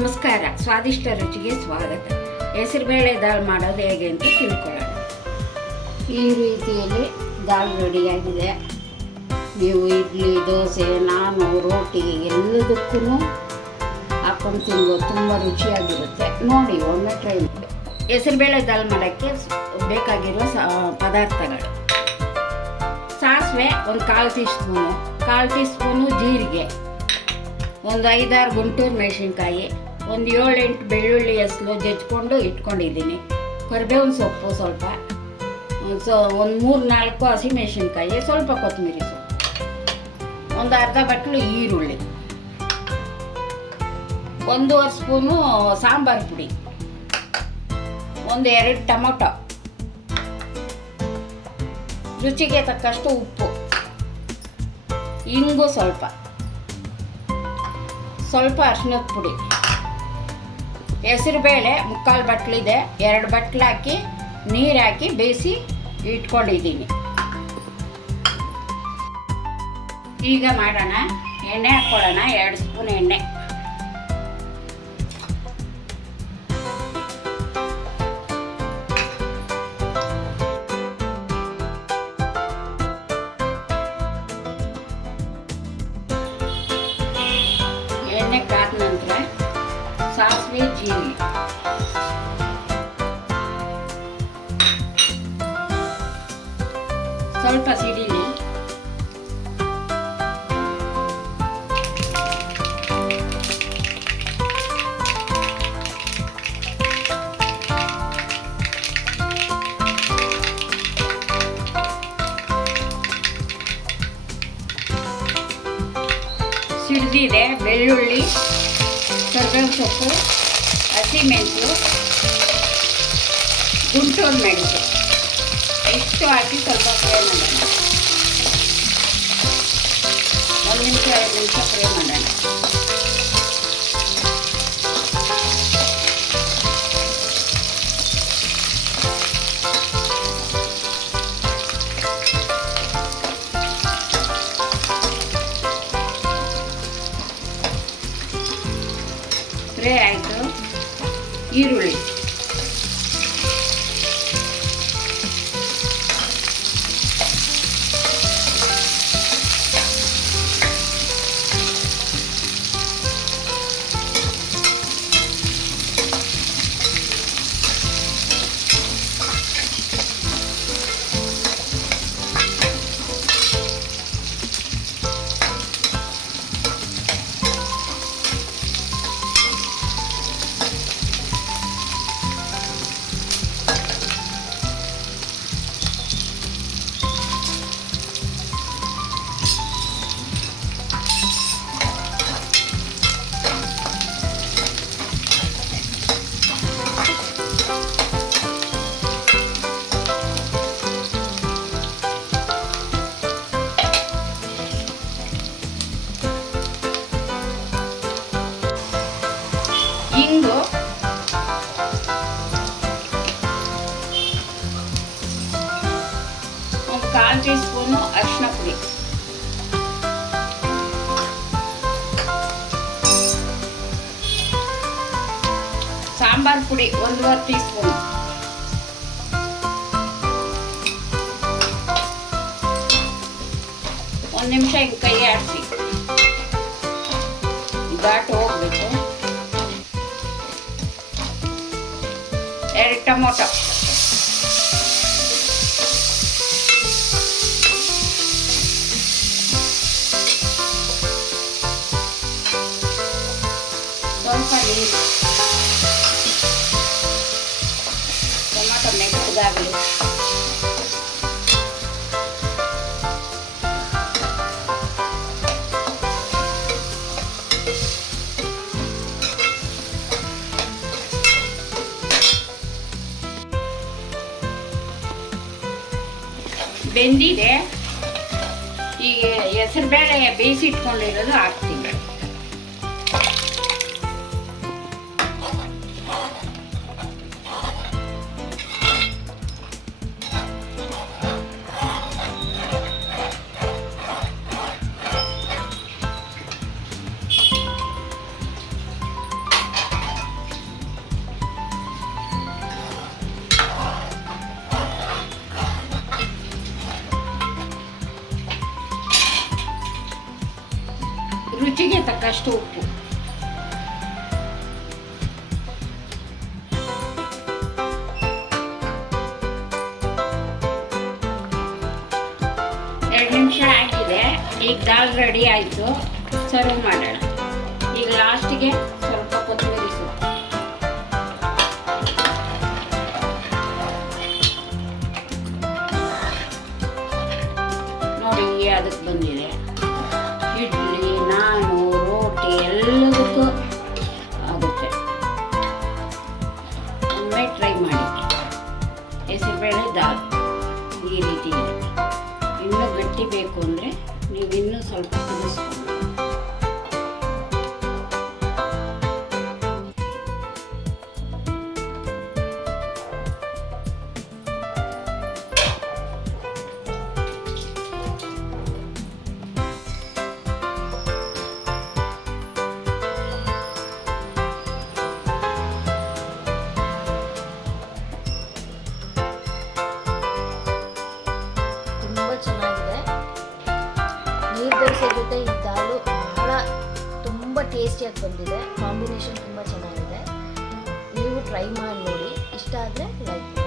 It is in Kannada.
ನಮಸ್ಕಾರ, ಸ್ವಾದಿಷ್ಟ ರುಚಿಗೆ ಸ್ವಾಗತ. ಹೆಸರುಬೇಳೆ ದಾಲ್ ಮಾಡೋದು ಹೇಗೆ ಅಂತ ತಿಳ್ಕೊಳ್ಳೋಣ. ಈ ರೀತಿಯಲ್ಲಿ ದಾಲ್ ರೆಡಿಯಾಗಿದೆ. ನೀವು ಇಡ್ಲಿ, ದೋಸೆ, ನಾನು ರೋಟಿ ಎಲ್ಲದಕ್ಕೂ ಹಾಕೊಂಡು ತಿನ್ಬೋದು. ತುಂಬ ರುಚಿಯಾಗಿರುತ್ತೆ. ನೋಡಿ, ಒಮ್ಮೆ ಟ್ರೈ ಮಾಡಿ. ಹೆಸರುಬೇಳೆ ದಾಲ್ ಮಾಡೋಕ್ಕೆ ಬೇಕಾಗಿರುವ ಪದಾರ್ಥಗಳು: ಸಾಸಿವೆ ಒಂದು ಕಾಲು ಟೀ ಸ್ಪೂನು ಜೀರಿಗೆ, ಒಂದು 5-6 ಗುಂಟೂರು ಮೆಣಸಿನ್ಕಾಯಿ, ಒಂದು 7-8 ಬೆಳ್ಳುಳ್ಳಿ ಹೆಸರು ಜಜ್ಕೊಂಡು ಇಟ್ಕೊಂಡಿದ್ದೀನಿ, ಕರಿಬೇವಿನ ಸೊಪ್ಪು ಸ್ವಲ್ಪ, ಒಂದು 3-4 ಹಸಿಮೆಣಸಿನ್ಕಾಯಿ, ಸ್ವಲ್ಪ ಕೊತ್ತಂಬರಿ ಸೊಪ್ಪು, ಒಂದು ಅರ್ಧ ಬಟ್ಲು ಈರುಳ್ಳಿ, 1.5 ಸ್ಪೂನು ಸಾಂಬಾರು ಪುಡಿ, ಒಂದು 2 ಟೊಮೊಟೊ, ರುಚಿಗೆ ತಕ್ಕಷ್ಟು ಉಪ್ಪು, ಇಂಗು ಸ್ವಲ್ಪ ಅರಿಶಿನದ ಪುಡಿ. ಹೆಸರುಬೇಳೆ 3/4 ಬಟ್ಲಿದೆ, 2 ಬಟ್ಲು ಹಾಕಿ ನೀರು ಹಾಕಿ ಬೇಯಿಸಿ ಇಟ್ಕೊಂಡಿದ್ದೀನಿ. ಈಗ ಮಾಡೋಣ. ಎಣ್ಣೆ ಹಾಕ್ಕೊಳ್ಳೋಣ. 2 ಸ್ಪೂನ್ ಎಣ್ಣೆ. ಎಣ್ಣೆ ಕಾದ ನಂತರ ಸಾಸಿವೆ, ಜೀರಿಗೆ, ಸ್ವಲ್ಪ ಸಿಡಿಲಿ, ಸಿಡಿದಿದೆ ಬೆಳ್ಳುಳ್ಳಿ, ಕರಿಬೇವಿನ ಸೊಪ್ಪು, ಹಸಿಮೆಣಸು, ಗುಂಟೂರು ಮೆಣಸು ಇಷ್ಟು ಹಾಕಿ ಸ್ವಲ್ಪ ಫ್ರೈ ಮಾಡೋಣ. 1 ನಿಮಿಷ 2 ನಿಮಿಷ ಫ್ರೈ ಮಾಡೋಣ. ಫ್ರೈ ಆಯಿತು. ಈರುಳ್ಳಿ, ಇಂಗು, ಒಂದು 1/4 ಟೀ ಸ್ಪೂನು ಅರಿಶಿನ ಪುಡಿ, ಸಾಂಬಾರು ಪುಡಿ 1.5 ಟೀ ಸ್ಪೂನು, ಒಂದು ನಿಮಿಷ ಹಿಂಗೆ ಕೈ ಆಡಿಸಿ ಘಾಟು ಹೋಗ್ಬೇಕು. 2 ಟೊಮೊಟೊ, ಸ್ವಲ್ಪ ನೀರು, ಟೊಮೊಟೊ ಮೆತ್ತಗಾಗಲಿ. ಬೆಂದಿದೆ. ಈಗ ಹೆಸರುಬೇಳೆ ಬೇಯಿಸಿ ಇಟ್ಕೊಂಡಿರೋದು ಹಾಕ್ತೀನಿ. ತಕ್ಕಷ್ಟು ಉಪ್ಪು. ಎರಡು ನಿಮಿಷ ಆಗಿದೆ. ಈಗ ದಾಲ್ ರೆಡಿ ಆಯಿತು. ಸರ್ವ್ ಮಾಡೋಣ. ಈಗ ಲಾಸ್ಟಿಗೆ ಸ್ವಲ್ಪ ಕೊತ್ತಂಬರಿ ಸೊಪ್ಪು. ನೋಡಿ ಅದಕ್ಕೆ ಬಂದಿದೆ. ಇಡ್ಲಿ, ನಾನು, ರೋಟಿ ಎಲ್ಲದಕ್ಕೂ ಆಗುತ್ತೆ. ಒಮ್ಮೆ ಟ್ರೈ ಮಾಡಿ. ಹೆಸರುಬೇಳೆ ದಾಲ್ ಈ ರೀತಿ ಇದೆ. ಇನ್ನೂ ಗಟ್ಟಿ ಬೇಕು ಅಂದರೆ ನೀವು ಇನ್ನೂ ಸ್ವಲ್ಪ ಕುದಿಸ್ಕೊಂಡು. ಚೆನ್ನಾಗಿದೆ. ನೀರು ದೋಸೆ ಜೊತೆ ಈ ದಾಲು ಬಹಳ ತುಂಬ ಟೇಸ್ಟಿಯಾಗಿ ಬಂದಿದೆ. ಕಾಂಬಿನೇಷನ್ ತುಂಬ ಚೆನ್ನಾಗಿದೆ. ನೀವು ಟ್ರೈ ಮಾಡಿ ನೋಡಿ. ಇಷ್ಟ ಆದರೆ ಲೈಕ್